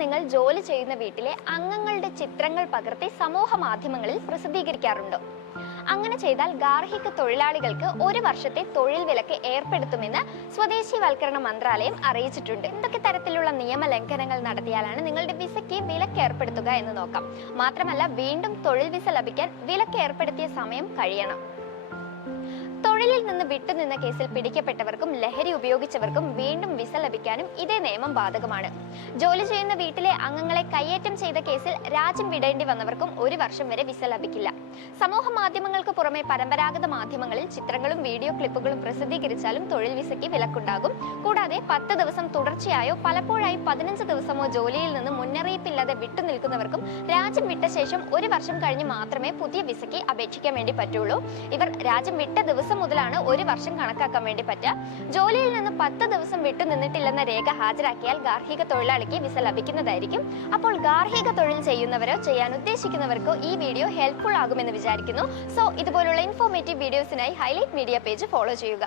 നിങ്ങൾ ജോലി ചെയ്യുന്ന വീട്ടിലെ അംഗങ്ങളുടെ ചിത്രങ്ങൾ പകർത്തി സമൂഹ മാധ്യമങ്ങളിൽ പ്രസിദ്ധീകരിക്കാറുണ്ടോ? അങ്ങനെ ചെയ്താൽ ഗാർഹിക തൊഴിലാളികൾക്ക് 1 വർഷത്തെ തൊഴിൽ വിലക്ക് ഏർപ്പെടുത്തുമെന്ന് സ്വദേശിവൽക്കരണ മന്ത്രാലയം അറിയിച്ചിട്ടുണ്ട്. എന്തൊക്കെ തരത്തിലുള്ള നിയമലംഘനങ്ങൾ നടത്തിയാലാണ് നിങ്ങളുടെ വിസയ്ക്ക് വിലക്ക് ഏർപ്പെടുത്തുക എന്ന് നോക്കാം. മാത്രമല്ല, വീണ്ടും തൊഴിൽ വിസ ലഭിക്കാൻ വിലക്ക് ഏർപ്പെടുത്തിയ സമയം കഴിയണം. തൊഴിലിൽ നിന്ന് വിട്ടുനിന്ന കേസിൽ പിടിക്കപ്പെട്ടവർക്കും ലഹരി ഉപയോഗിച്ചവർക്കും വീണ്ടും വിസ ലഭിക്കാനും ഇതേ നിയമം ബാധകമാണ്. ജോലി ചെയ്യുന്ന വീട്ടിലെ അംഗങ്ങളെ കയ്യേറ്റം ചെയ്ത കേസിൽ രാജ്യം വിടേണ്ടി വന്നവർക്കും 1 വർഷം വരെ വിസ ലഭിക്കില്ല. സമൂഹ മാധ്യമങ്ങൾക്ക് പുറമെ പരമ്പരാഗത മാധ്യമങ്ങളിൽ ചിത്രങ്ങളും വീഡിയോ ക്ലിപ്പുകളും പ്രസിദ്ധീകരിച്ചാലും തൊഴിൽ വിസയ്ക്ക് വിലക്കുണ്ടാകും. കൂടാതെ 10 ദിവസം തുടർച്ചയായോ പലപ്പോഴായി 15 ദിവസമോ ജോലിയിൽ നിന്ന് മുന്നറിയിപ്പില്ലാതെ വിട്ടുനിൽക്കുന്നവർക്കും രാജ്യം വിട്ട ശേഷം 1 വർഷം കഴിഞ്ഞ് മാത്രമേ പുതിയ വിസയ്ക്ക് അപേക്ഷിക്കാൻ വേണ്ടി പറ്റുള്ളൂ. ഇവർ രാജ്യം വിട്ട ദിവസം മുതലാണ് 1 വർഷം കണക്കാക്കാൻ വേണ്ടി പറ്റുക. ജോലിയിൽ നിന്ന് 10 ദിവസം വിട്ടു നിന്നിട്ടില്ലെന്ന രേഖ ഹാജരാക്കിയാൽ ഗാർഹിക തൊഴിലാളിക്ക് വിസ ലഭിക്കുന്നതായിരിക്കും. അപ്പോൾ ഗാർഹിക തൊഴിൽ ചെയ്യുന്നവരോ ചെയ്യാൻ ഉദ്ദേശിക്കുന്നവർക്കോ ഈ വീഡിയോ ഹെൽപ്ഫുൾ ആകുമെന്ന് വിചാരിക്കുന്നു. സോ ഇതുപോലുള്ള ഇൻഫോർമേറ്റീവ് വീഡിയോസിനായി ഹൈലൈറ്റ് മീഡിയ പേജ് ഫോളോ ചെയ്യുക.